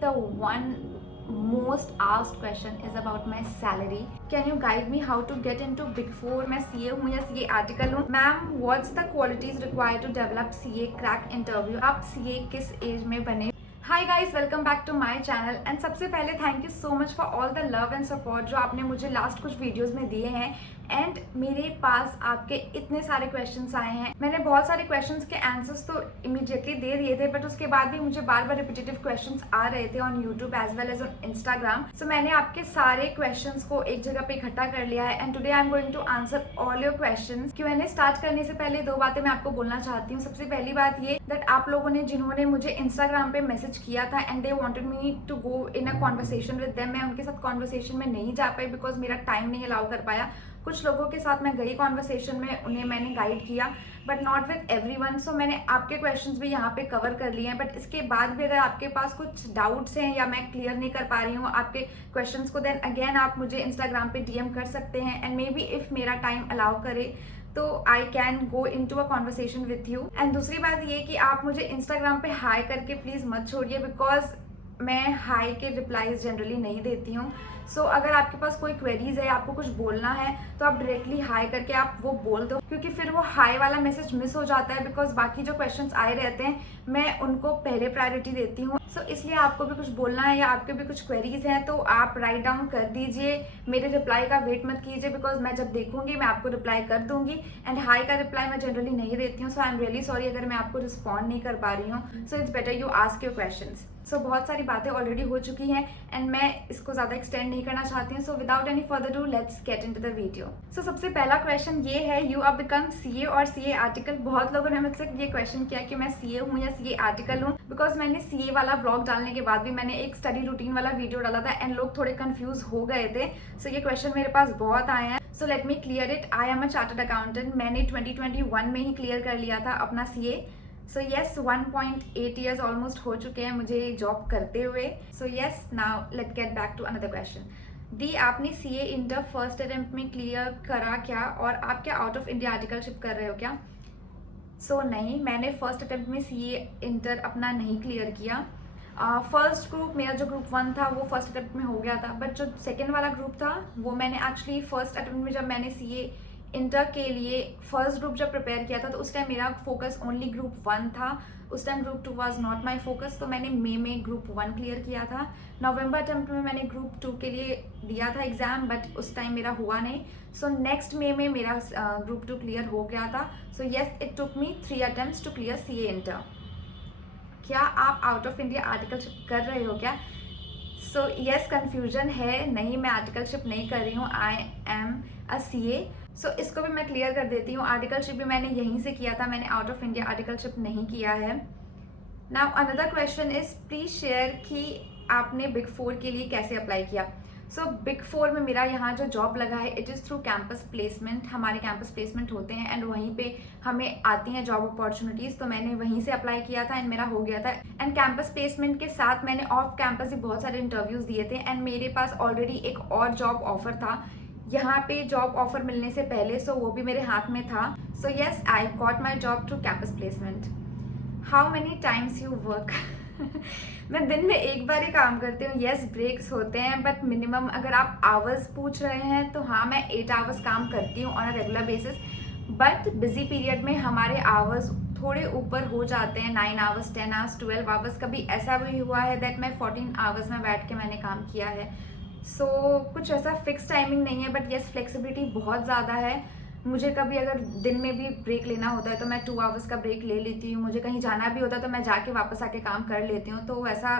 The one most asked question is about my salary. Can you guide me how to get into Big Four? मैं CA हूँ या CA article हूँ? Ma'am, what's the qualities required to develop CA crack interview? आप CA किस age में बने? Hi guys, welcome back to my channel. And सबसे पहले thank you so much for all the love and support जो आपने मुझे लास्ट कुछ वीडियोस में दिए हैं। एंड मेरे पास आपके इतने सारे क्वेश्चंस आए हैं। मैंने बहुत सारे क्वेश्चंस के आंसर्स तो इमीडिएटली दे दिए थे, बट उसके बाद भी मुझे बार बार रिपीटेटिव क्वेश्चंस आ रहे थे on YouTube as well as on Instagram. So मैंने आपके सारे क्वेश्चंस को एक जगह पे इकट्ठा कर लिया है and today I am going to answer all your questions. Q&A start करने से पहले दो बातें मैं आपको बोलना चाहती हूँ। सबसे पहली बात ये दैट आप लोगों ने जिन्होंने मुझे इंस्टाग्राम पे मैसेज किया था and they wanted me to go in a conversation with them, मैं उनके साथ कॉन्वर्सेशन में नहीं जा पाई बिकॉज मेरा टाइम नहीं अलाउ कर पाया। कुछ लोगों के साथ मैं गई कॉन्वर्सेशन में, उन्हें मैंने गाइड किया बट नॉट विद एवरीवन। सो मैंने आपके क्वेश्चंस भी यहाँ पे कवर कर लिए हैं, बट इसके बाद भी अगर आपके पास कुछ डाउट्स हैं या मैं क्लियर नहीं कर पा रही हूँ आपके क्वेश्चंस को, देन अगेन आप मुझे इंस्टाग्राम पे DM कर सकते हैं एंड मे बी इफ मेरा टाइम अलाउ करे तो I can go into a conversation with you. And दूसरी बात ये कि आप मुझे इंस्टाग्राम पे हाई करके प्लीज़ मत छोड़िए बिकॉज मैं हाई के रिप्लाईज जनरली नहीं देती हूँ। सो अगर आपके पास कोई क्वेरीज है, आपको कुछ बोलना है तो आप डायरेक्टली हाई करके आप वो बोल दो, क्योंकि फिर वो हाई वाला मैसेज मिस हो जाता है बिकॉज बाकी जो क्वेश्चंस आए रहते हैं मैं उनको पहले प्रायोरिटी देती हूँ। सो इसलिए आपको भी कुछ बोलना है या आपके भी कुछ क्वेरीज हैं तो आप राइट डाउन कर दीजिए, मेरे रिप्लाई का वेट मत कीजिए बिकॉज मैं जब देखूंगी मैं आपको रिप्लाई कर दूंगी। एंड हाई का रिप्लाई मैं जनरली नहीं देती हूँ, so I am really sorry अगर मैं आपको रिस्पॉन्ड नहीं कर पा रही हूँ। So it's better you ask your questions. So बहुत सारी बातें ऑलरेडी हो चुकी हैं एंड मैं इसको ज़्यादा एक्सटेंड नहीं करना चाहती हूँ। So without any further do let's get into the video. So सबसे पहला क्वेश्चन ये है, यू आर बिकम CA और CA आर्टिकल। बहुत लोगों ने मुझसे ये क्वेश्चन किया कि मैं CA हूँ या CA आर्टिकल हूँ, बिकॉज मैंने CA वाला ब्लॉग डालने के बाद भी मैंने एक स्टडी रूटीन वाला वीडियो डाला था एंड लोग थोड़े कंफ्यूज हो गए थे। सो ये क्वेश्चन मेरे पास बहुत आए हैं। So let me clear it. I am a chartered accountant. मैंने 2021 में ही क्लियर कर लिया था अपना CA। So yes 1.8 years almost हो चुके हैं मुझे जॉब करते हुए। So yes now let get back to another question. दी, आपने CA इंटर फर्स्ट अटेम्प्ट में क्लियर करा क्या और आप क्या आउट ऑफ इंडिया आर्टिकलशिप कर रहे हो क्या? सो नहीं, मैंने फर्स्ट अटेम्प्ट में CA इंटर अपना नहीं क्लियर किया। फर्स्ट ग्रुप मेरा जो ग्रुप 1 था वो फर्स्ट अटेम्प्ट में हो गया था, बट जो सेकेंड वाला ग्रुप था वो मैंने एक्चुअली फर्स्ट अटेम्प्ट में, जब मैंने CA इंटर के लिए फर्स्ट ग्रुप जब प्रिपेयर किया था तो उस टाइम मेरा फोकस ओनली ग्रुप 1 था। उस time group 2 was not my focus. तो मैंने मई में ग्रुप 1 क्लियर किया था। नवंबर अटेम्प्ट में मैंने ग्रुप 2 के लिए दिया था एग्जाम, बट उस टाइम मेरा हुआ नहीं। सो नेक्स्ट मई में मेरा ग्रुप 2 क्लियर हो गया था। So yes it took me 3 attempts to clear CA inter. क्या आप आउट ऑफ इंडिया आर्टिकलशिप कर रहे हो क्या? सो येस, कन्फ्यूजन है, नहीं मैं आर्टिकलशिप नहीं कर रही हूँ, आई एम अ CA। सो इसको भी मैं क्लियर कर देती हूँ, आर्टिकलशिप भी मैंने यहीं से किया था, मैंने आउट ऑफ इंडिया आर्टिकलशिप नहीं किया है। Now another question is please share कि आपने बिग 4 के लिए कैसे अप्लाई किया। सो बिग 4 में मेरा यहाँ जो जॉब लगा है it is through campus placement. हमारे कैंपस प्लेसमेंट होते हैं एंड वहीं पे हमें आती हैं जॉब अपॉर्चुनिटीज़, तो मैंने वहीं से अप्लाई किया था एंड मेरा हो गया था। एंड कैंपस प्लेसमेंट के साथ मैंने ऑफ कैंपस भी बहुत सारे इंटरव्यूज़ दिए थे एंड मेरे पास ऑलरेडी एक और जॉब ऑफर था यहाँ पे जॉब ऑफर मिलने से पहले, सो वो भी मेरे हाथ में था। So yes, I got my job through campus placement. How many times you work? मैं दिन में एक बार ही काम करती हूँ। येस, ब्रेक्स होते हैं बट मिनिमम अगर आप आवर्स पूछ रहे हैं तो हाँ मैं 8 आवर्स काम करती हूँ on a regular basis, but busy period में हमारे आवर्स थोड़े ऊपर हो जाते हैं, 9 आवर्स, 10 आवर्स, 12 आवर्स। कभी ऐसा भी हुआ है दैट मैं 14 आवर्स में बैठ के मैंने काम किया है। सो कुछ ऐसा फिक्स टाइमिंग नहीं है, बट येस फ्लेक्सिबिलिटी बहुत ज़्यादा है। मुझे कभी अगर दिन में भी ब्रेक लेना होता है तो मैं 2 आवर्स का ब्रेक ले लेती हूँ। मुझे कहीं जाना भी होता है तो मैं जाके वापस आके काम कर लेती हूँ। तो ऐसा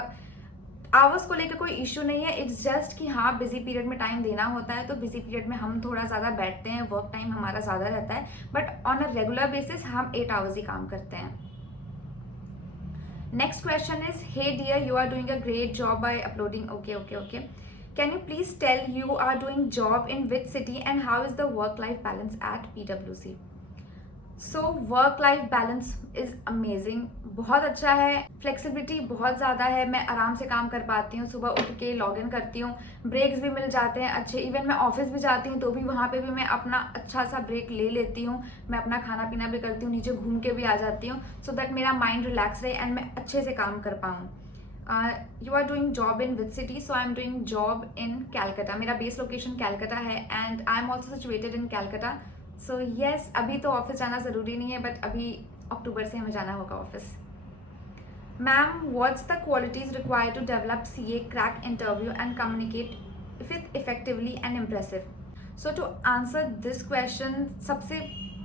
आवर्स को लेकर कोई इशू नहीं है। इट्स जस्ट कि हाँ बिजी पीरियड में टाइम देना होता है तो बिजी पीरियड में हम थोड़ा ज़्यादा बैठते हैं, वर्क टाइम हमारा ज़्यादा रहता है, but on a regular basis हम 8 आवर्स ही काम करते हैं। Next question is, hey dear you are doing a great job by uploading. Okay. Can you please tell you are doing job in which city and how is the work-life balance at PwC? So work-life balance is amazing, बहुत अच्छा है, flexibility बहुत ज़्यादा है, मैं आराम से काम कर पाती हूँ, सुबह उठ के लॉग इन करती हूँ, ब्रेक्स भी मिल जाते हैं अच्छे। इवन मैं ऑफिस भी जाती हूँ तो भी वहाँ पे भी मैं अपना अच्छा सा ब्रेक ले लेती हूँ, मैं अपना खाना पीना भी करती हूँ, नीचे घूम के भी आ जाती हूँ, सो दैट मेरा माइंड रिलैक्स रहे एंड मैं अच्छे से काम कर पाऊँ। You are doing job in which city? So I am doing job in Calcutta. मेरा base location Calcutta है and I am also situated in Calcutta. So yes, अभी तो ऑफिस जाना ज़रूरी नहीं है, बट अभी अक्टूबर से हमें जाना होगा office. Ma'am, what's the qualities required to develop CA, crack interview and communicate with effectively and impressive? So to answer this question, सबसे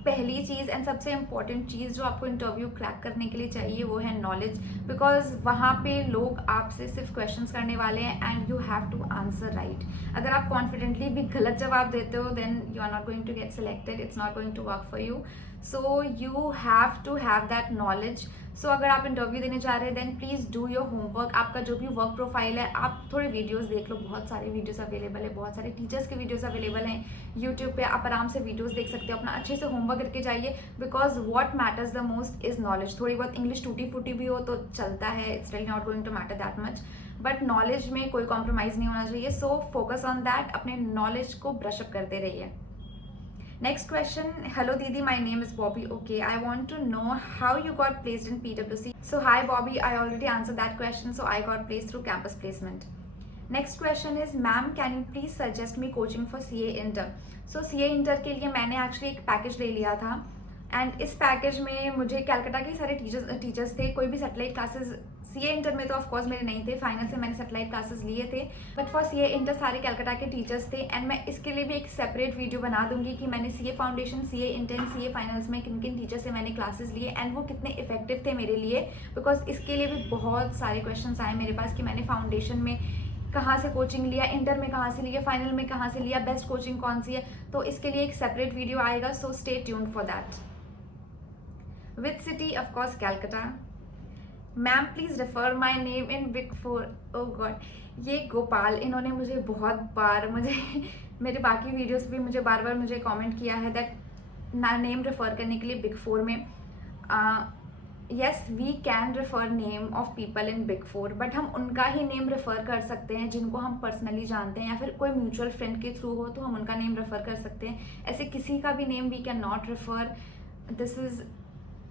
पहली चीज़ एंड सबसे इम्पॉर्टेंट चीज़ जो आपको इंटरव्यू क्रैक करने के लिए चाहिए वो है नॉलेज. बिकॉज वहाँ पे लोग आपसे सिर्फ क्वेश्चंस करने वाले हैं and you have to answer right. अगर आप कॉन्फिडेंटली भी गलत जवाब देते हो then you are not going to get selected, it's not going to work for you. So you have to have that knowledge. So अगर आप इंटरव्यू देने जा रहे हैं then please do your homework. आपका जो भी वर्क प्रोफाइल है आप थोड़े वीडियोस देख लो, बहुत सारे वीडियोस अवेलेबल है, बहुत सारे टीचर्स के वीडियोस अवेलेबल हैं यूट्यूब पे. आप आराम से वीडियोस देख सकते हो, अपना अच्छे से होमवर्क करके जाइए. Because what matters the most is knowledge. थोड़ी बहुत इंग्लिश टूटी फूटी भी हो तो चलता है, it's really not going to matter that much, but knowledge में कोई कॉम्प्रोमाइज़ नहीं होना चाहिए. सो फोकस ऑन दैट, अपने नॉलेज को ब्रशअप करते रहिए. Next question. Hello Didi, my name is Bobby. Okay, I want to know how you got placed in PwC. So hi Bobby, I already answered that question. So I got placed through campus placement. Next question is, ma'am, can you please suggest me coaching for CA Inter? So CA Inter के लिए मैंने actually एक package ले लिया था and इस package में मुझे कैलकाटा के सारे टीचर्स थे. कोई भी सेटेलाइट क्लासेस CA इंटर में तो ऑफकोर्स मेरे नहीं थे, फाइनल से मैंने सेटेलाइट क्लासेस लिए थे, बट फॉर CA इंटर सारे कैलकाटा के टीचर्स थे. एंड मैं इसके लिए भी एक सेपरेट वीडियो बना दूंगी कि मैंने CA foundation, CA inter, CA finals में किन किन टीचर से मैंने क्लासेस लिए एंड वो कितने इफेक्टिव थे मेरे लिए. बिकॉज इसके लिए भी बहुत सारे क्वेश्चन आए मेरे पास कि मैंने फाउंडेशन में कहाँ से कोचिंग लिया, इंटर में कहाँ से लिया, फाइनल में कहाँ से लिया, बेस्ट कोचिंग कौन सी है. तो इसके लिए एक सेपरेट वीडियो आएगा, so stay tuned for that. Which city? Of course Calcutta. Ma'am please refer my name in big four. Oh god, ये गोपाल, इन्होंने मुझे बहुत बार मेरे बाकी वीडियोस भी मुझे बार बार मुझे कमेंट किया है दैट नेम रेफर करने के लिए बिग फोर में. Yes, we can refer name of people in big four, but हम उनका ही नेम रेफर कर सकते हैं जिनको हम पर्सनली जानते हैं, या फिर कोई म्यूचुअल फ्रेंड के थ्रू हो तो हम उनका नेम रेफर कर सकते हैं. ऐसे किसी का भी name we can not refer. This is,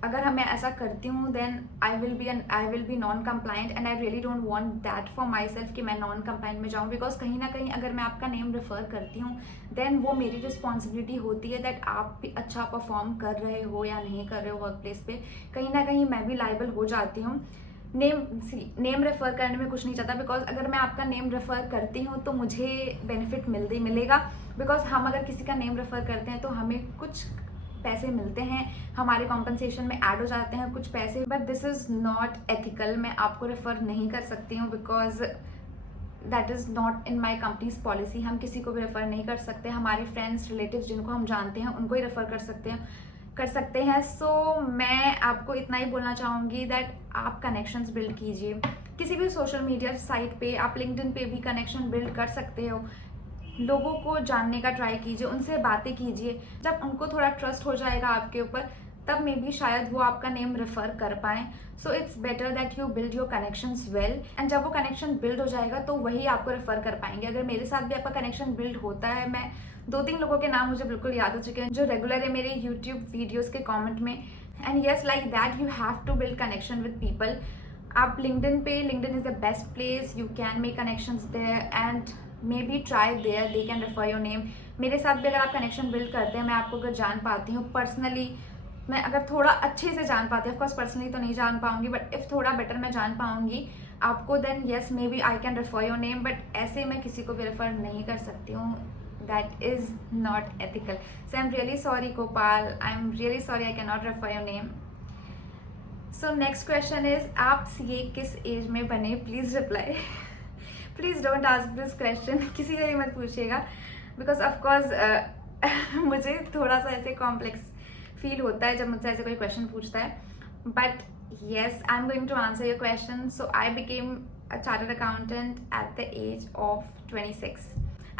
अगर मैं ऐसा करती हूँ then I will be non compliant and I really don't want that for myself कि मैं नॉन कंप्लाइंट में जाऊँ. बिकॉज कहीं ना कहीं अगर मैं आपका नेम रेफर करती हूँ देन वो मेरी रिस्पॉन्सिबिलिटी होती है दैट आप भी अच्छा परफॉर्म कर रहे हो या नहीं कर रहे हो वर्क प्लेस पे. कहीं ना कहीं मैं भी लाइबल हो जाती हूँ. नेम रेफर करने में कुछ नहीं चाहता, बिकॉज अगर मैं आपका नेम रेफर करती हूँ तो मुझे बेनिफिट मिलेगा. बिकॉज हम अगर किसी का नेम रेफर करते हैं तो हमें कुछ पैसे मिलते हैं, हमारे कॉम्पनसेशन में ऐड हो जाते हैं कुछ पैसे, but this is not ethical. मैं आपको रेफ़र नहीं कर सकती हूँ because that is not in my companies policy. हम किसी को भी रेफ़र नहीं कर सकते. हमारे फ्रेंड्स, रिलेटिव्स जिनको हम जानते हैं उनको ही रेफ़र कर सकते हैं. सो मैं आपको इतना ही बोलना चाहूँगी दैट आप कनेक्शंस बिल्ड कीजिए. किसी भी सोशल मीडिया साइट पे, आप लिंक्डइन पे भी कनेक्शन बिल्ड कर सकते हो. लोगों को जानने का ट्राई कीजिए, उनसे बातें कीजिए. जब उनको थोड़ा ट्रस्ट हो जाएगा आपके ऊपर तब मे बी शायद वो आपका नेम रेफर कर पाएँ. सो it's better that you build your connections well, and जब वो कनेक्शन बिल्ड हो जाएगा तो वही आपको रेफर कर पाएंगे. अगर मेरे साथ भी आपका कनेक्शन बिल्ड होता है, मैं 2-3 लोगों के नाम मुझे बिल्कुल याद हो चुके हैं जो रेगुलर है मेरे यूट्यूब वीडियोज़ के कॉमेंट में. And yes, like that you have to build connection with people. आप LinkedIn is the best place, you can make connections there and maybe try there, they can refer your name. मेरे साथ भी अगर आप connection build करते हैं, मैं आपको अगर जान पाती हूँ पर्सनली, मैं अगर थोड़ा अच्छे से जान पाती हूँ, ऑफकोर्स पर्सनली तो नहीं जान पाऊंगी, बट इफ़ थोड़ा बेटर मैं जान पाऊंगी आपको then yes maybe I can refer your name. But ऐसे मैं किसी को भी रेफर नहीं कर सकती हूँ. That is not ethical. So I am really sorry Gopal, I am really sorry, I can not refer your name. So next question is, आप CA किस एज में बने? Please reply. Please don't ask this question. किसी से भी मत पूछिएगा because of course मुझे थोड़ा सा ऐसे कॉम्प्लेक्स फील होता है जब मुझसे ऐसे कोई क्वेश्चन पूछता है. But yes, I am going to answer your question. So I became a chartered accountant at the age of 26.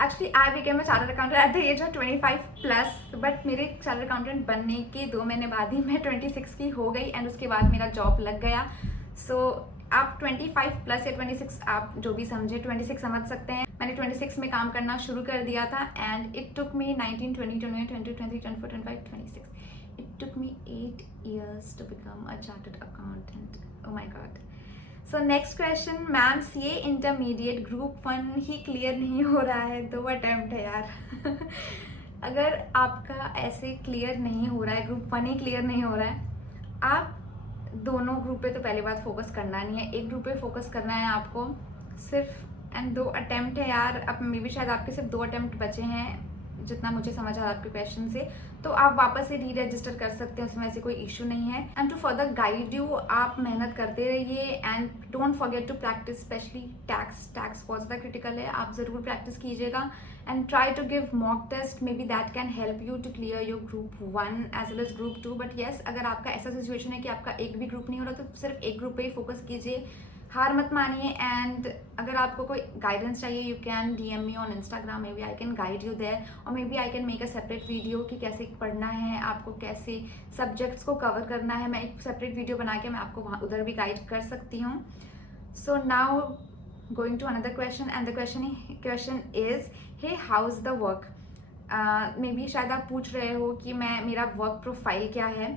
Actually I became a chartered accountant at the age of 25+, but मेरे chartered accountant बनने के 2 महीने बाद ही मैं 26 की हो गई and उसके बाद मेरा जॉब लग गया. सो आप 25+ या 26, आप जो भी समझे, 26 समझ सकते हैं. मैंने 26 में काम करना शुरू कर दिया था and it took me 19, 20, 21, 22, 23, 24, 25, 26. It took me 8 years to become a chartered accountant. Oh my god. So next question, ma'am CA intermediate group 1 he clear नहीं हो रहा है, 2 अटेम्प्ट है यार। अगर आपका ऐसे क्लियर नहीं हो रहा है, ग्रुप 1 ही क्लियर नहीं हो रहा है, आप दोनों ग्रुप पे तो पहली बात फोकस करना नहीं है, एक ग्रुप पे फोकस करना है आपको सिर्फ। एंड 2 अटेम्प्ट है यार, अब मे भी शायद आपके सिर्फ 2 अटेम्प्ट बचे हैं जितना मुझे समझ आया आपके क्वेश्चन से, तो आप वापस से री रजिस्टर कर सकते हैं, उसमें ऐसे कोई इशू नहीं है। And to further guide you, आप मेहनत करते रहिए and don't forget to practise, specially tax बहुत ज़्यादा क्रिटिकल है, आप ज़रूर प्रैक्टिस कीजिएगा and try to give mock test, maybe that can help you to clear your group 1 as well as group 2। But yes, अगर आपका ऐसा situation है कि आपका एक भी ग्रुप नहीं हो रहा तो सिर्फ एक ग्रुप पे ही फोकस कीजिए, हार मत मानिए। एंड अगर आपको कोई गाइडेंस चाहिए, you can DM me on Instagram, maybe I can guide you there, और maybe I can make a separate video कि कैसे पढ़ना है, आपको कैसे सब्जेक्ट्स को कवर करना है, मैं एक सेपरेट वीडियो बना के मैं आपको वहाँ उधर भी गाइड कर सकती हूँ। So now going to another question, and the question is, hey how is the work. Maybe शायद आप पूछ रहे हो कि मेरा वर्क प्रोफाइल क्या है।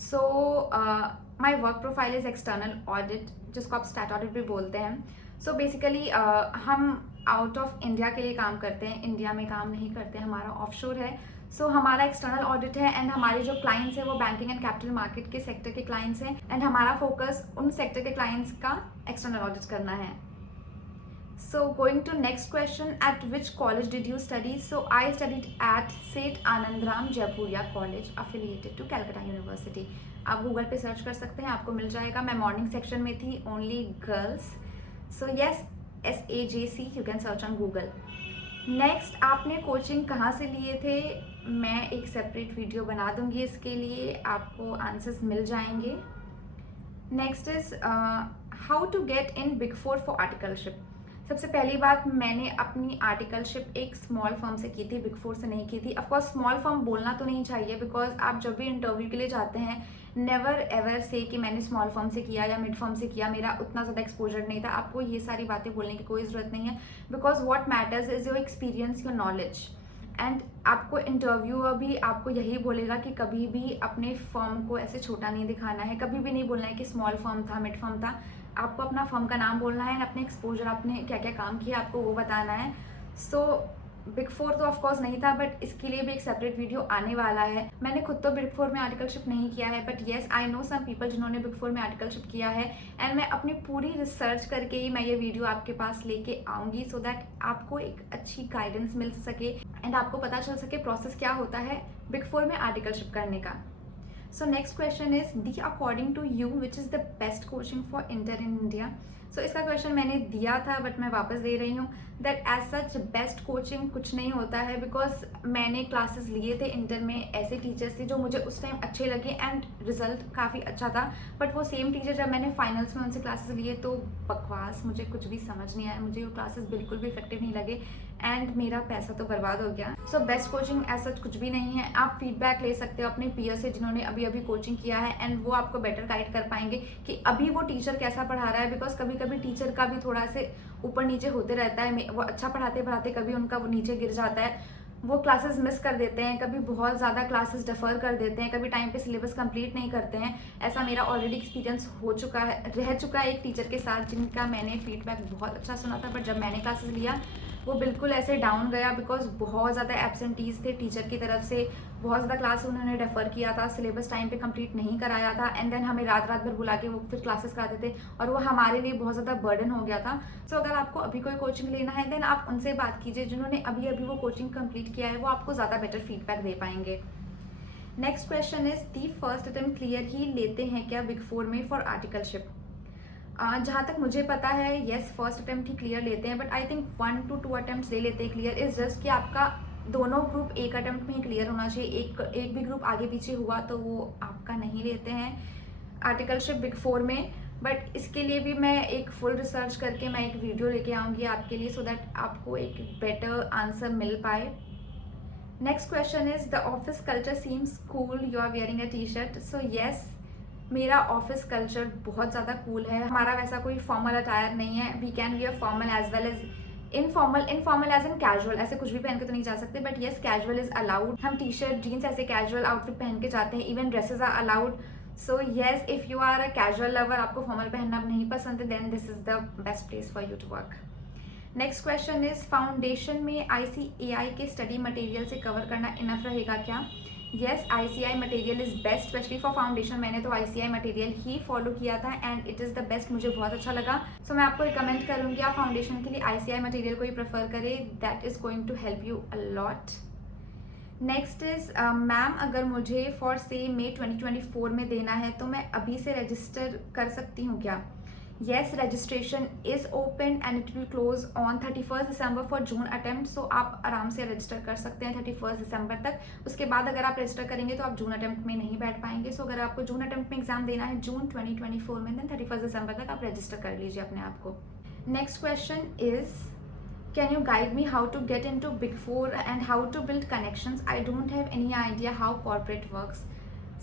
So my work profile is external audit, जिसको आप स्टैट ऑडिट भी बोलते हैं। सो बेसिकली हम आउट ऑफ इंडिया के लिए काम करते हैं, इंडिया में काम नहीं करते, हमारा ऑफशोर है। सो हमारा एक्सटर्नल ऑडिट है एंड हमारे जो क्लाइंट्स हैं वो बैंकिंग एंड कैपिटल मार्केट के सेक्टर के क्लाइंट्स हैं, एंड हमारा फोकस उन सेक्टर के क्लाइंट्स का एक्सटर्नल ऑडिट करना है। So going to next question, at which college did you study? So I studied at St. Anandram Jaipuria College, affiliated to Calcutta University. आप Google पे search कर सकते हैं, आपको मिल जाएगा। मैं मॉर्निंग सेक्शन में थी, only girls. So yes, SAJC, you can search on Google. Next, आपने कोचिंग कहाँ से लिए थे? मैं एक सेपरेट वीडियो बना दूंगी इसके लिए, आपको आंसर्स मिल जाएंगे। Next is how to get in big 4 for articleship. सबसे पहली बात, मैंने अपनी आर्टिकलशिप एक स्मॉल फर्म से की थी, बिग 4 से नहीं की थी। ऑफकोर्स स्मॉल फर्म बोलना तो नहीं चाहिए, बिकॉज आप जब भी इंटरव्यू के लिए जाते हैं, नेवर एवर से कि मैंने स्मॉल फर्म से किया या मिड फर्म से किया, मेरा उतना ज़्यादा एक्सपोजर नहीं था। आपको ये सारी बातें बोलने की कोई ज़रूरत नहीं है, because what matters is your experience, your knowledge. And आपको इंटरव्यूअर भी आपको यही बोलेगा कि कभी भी अपने फर्म को ऐसे छोटा नहीं दिखाना है, कभी भी नहीं बोलना है कि स्मॉल फर्म था, मिड फर्म था। आपको अपना फर्म का नाम बोलना है, अपने एक्सपोजर, आपने क्या क्या काम किया, आपको वो बताना है। सो बिग 4 तो ऑफकोर्स नहीं था, बट इसके लिए भी एक सेपरेट वीडियो आने वाला है। मैंने खुद तो बिग 4 में आर्टिकलशिप नहीं किया है, but yes I know some people जिन्होंने बिग 4 में आर्टिकलशिप किया है, एंड मैं अपनी पूरी रिसर्च करके ही मैं ये वीडियो आपके पास लेके आऊँगी, सो दैट आपको एक अच्छी गाइडेंस मिल सके एंड आपको पता चल सके प्रोसेस क्या होता है बिग 4 में आर्टिकलशिप करने का। So next question is, according to you, which is the best coaching for inter in India? So इसका क्वेश्चन मैंने दिया था, बट मैं वापस दे रही हूँ that as such best coaching कुछ नहीं होता है, बिकॉज मैंने क्लासेस लिए थे इंटर में, ऐसे टीचर्स थे जो मुझे उस टाइम अच्छे लगे एंड रिजल्ट काफ़ी अच्छा था। बट वो सेम टीचर जब मैंने फाइनल्स में उनसे क्लासेस लिए तो बकवास, मुझे कुछ भी समझ नहीं आया, मुझे वो क्लासेस बिल्कुल भी इफेक्टिव नहीं लगे एंड मेरा पैसा तो बर्बाद हो गया। So best coaching as such कुछ भी नहीं है। आप फीडबैक ले सकते हो अपने पीयर से जिन्होंने अभी अभी कोचिंग किया है, एंड वो आपको बेटर गाइड कर पाएंगे कि अभी वो टीचर कैसा पढ़ा रहा है, बिकॉज कभी कभी टीचर का भी थोड़ा से ऊपर नीचे होते रहता है। वो अच्छा पढ़ाते पढ़ाते कभी उनका वो नीचे गिर जाता है, वो क्लासेस मिस कर देते हैं, कभी बहुत ज़्यादा क्लासेस डिफर कर देते हैं, कभी टाइम पे सिलेबस कंप्लीट नहीं करते हैं। ऐसा मेरा ऑलरेडी एक्सपीरियंस हो चुका है, रह चुका है एक टीचर के साथ जिनका मैंने फीडबैक बहुत अच्छा सुना था, बट जब मैंने क्लासेस लिया वो बिल्कुल ऐसे डाउन गया, बिकॉज बहुत ज़्यादा एब्सेंटीज थे टीचर की तरफ से, बहुत ज़्यादा क्लास उन्होंने डेफर किया था, सिलेबस टाइम पे कंप्लीट नहीं कराया था, एंड देन हमें रात रात भर बुला के वो फिर क्लासेस कराते थे, और वो हमारे लिए बहुत ज़्यादा बर्डन हो गया था। सो अगर आपको अभी कोई कोचिंग लेना है, देन आप उनसे बात कीजिए जिन्होंने अभी अभी वो कोचिंग कंप्लीट किया है, वो आपको ज़्यादा बेटर फीडबैक दे पाएंगे। नेक्स्ट क्वेश्चन इज, दी फर्स्ट अटेम्प्ट क्लियर ही लेते हैं क्या बिग 4 में फॉर आर्टिकलशिप? जहाँ तक मुझे पता है, येस फर्स्ट अटेम्प्ट ही क्लियर लेते हैं, but I think 1 to 2 attempt ले लेते हैं क्लियर। इज जस्ट कि आपका दोनों ग्रुप एक अटेम्प्ट में ही क्लियर होना चाहिए, एक भी ग्रुप आगे पीछे हुआ तो वो आपका नहीं लेते हैं आर्टिकलशिप बिग 4 में। बट इसके लिए भी मैं एक फुल रिसर्च करके मैं एक वीडियो लेके आऊँगी आपके लिए, सो दैट आपको एक बेटर आंसर मिल पाए। Next question is, the office culture seems cool, you are wearing a t-shirt. So yes, मेरा ऑफिस कल्चर बहुत ज़्यादा कूल है। हमारा वैसा कोई फॉर्मल अटायर नहीं है, we can wear formal as well as informal as in casual, ऐसे कुछ भी पहन के तो नहीं जा सकते, but yes casual is allowed. हम टी शर्ट जीन्स ऐसे कैजुअल आउटफिट पहन के जाते हैं, even dresses are allowed. So yes, if you are a casual lover, आपको फॉर्मल पहनना नहीं पसंद है, then this is the best place for you to work. Next question is, foundation में ICAI के स्टडी मटेरियल से कवर करना enough रहेगा क्या? Yes, ICAI material is best, specially for foundation. मैंने तो ICAI मटेरियल ही फॉलो किया था and it is the best, मुझे बहुत अच्छा लगा। सो मैं आपको रिकमेंड करूँगी आप फाउंडेशन के लिए ICAI मटेरियल को ही प्रेफर करें, that is going to help you a lot. Next is, ma'am अगर मुझे फॉर से मई 2024 में देना है तो मैं अभी से रजिस्टर कर सकती हूँ क्या? Yes, registration is open and it will close on 31 December for June attempt. So आप आराम से रजिस्टर कर सकते हैं 31 दिसंबर तक। उसके बाद अगर आप रजिस्टर करेंगे तो आप जून अटेम्प्ट में नहीं बैठ पाएंगे। सो अगर आपको जून अटेम्प्ट में एग्जाम देना है जून 2024 में, देन 31 दिसंबर तक आप रजिस्टर कर लीजिए अपने आप को। Next question is, can you guide me how to get into Big Four and how to build connections? I don't have any idea how corporate works.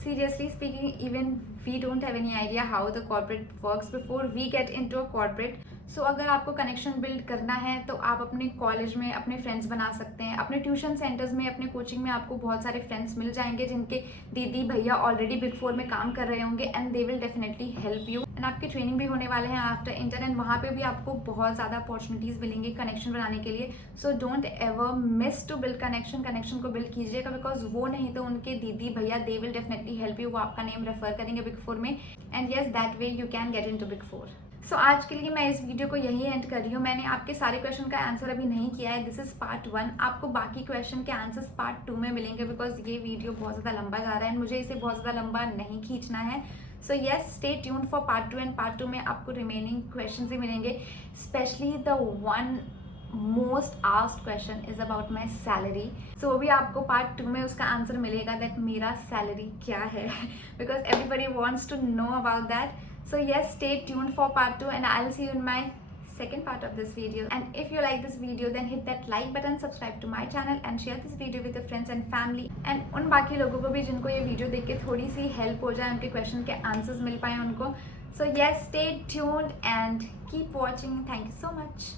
Seriously speaking, even we don't have any idea how the corporate works before we get into a corporate. सो अगर आपको connection build करना है तो आप अपने college में अपने friends बना सकते हैं, अपने ट्यूशन सेंटर्स में, अपने कोचिंग में आपको बहुत सारे फ्रेंड्स मिल जाएंगे जिनके दीदी भैया ऑलरेडी बिग फोर में काम कर रहे होंगे and they will definitely help you. And आपकी ट्रेनिंग भी होने वाले हैं आफ्टर इंटर एंड वहाँ पे भी आपको बहुत ज़्यादा अपॉर्चुनिटीज़ मिलेंगी कनेक्शन बनाने के लिए। So don't ever miss to build connection को बिल्ड कीजिएगा, बिकॉज वो नहीं तो उनके दीदी भैया they will definitely help you, वो आपका नेम रेफर करेंगे बिग फोर में and yes that way you can get in to big four. So आज के लिए मैं इस वीडियो को यही एंड कर रही हूँ। मैंने आपके सारे क्वेश्चन का आंसर अभी नहीं किया है, दिस इज पार्ट 1। आपको बाकी क्वेश्चन के आंसर्स पार्ट 2 में मिलेंगे, बिकॉज ये वीडियो बहुत ज़्यादा लंबा जा रहा है एंड मुझे इसे बहुत ज़्यादा लंबा नहीं खींचना है। So yes, stay tuned for part 2 and part 2 में आपको रिमेनिंग क्वेश्चन ही मिलेंगे। Specially the one most asked question is about my salary. So अभी आपको पार्ट 2 में उसका आंसर मिलेगा दैट मेरा सैलरी क्या है, because everybody wants to know about that. So yes, stay tuned for part 2 and I'll see you in my second part of this video. And if you like this video, then hit that like button, subscribe to my channel and share this video with your friends and family. And उन बाकी लोगों को भी जिनको ये video देख के थोड़ी सी हेल्प हो जाए, उनके क्वेश्चन के आंसर्स मिल पाए उनको। So yes, stay tuned and keep watching. Thank you so much.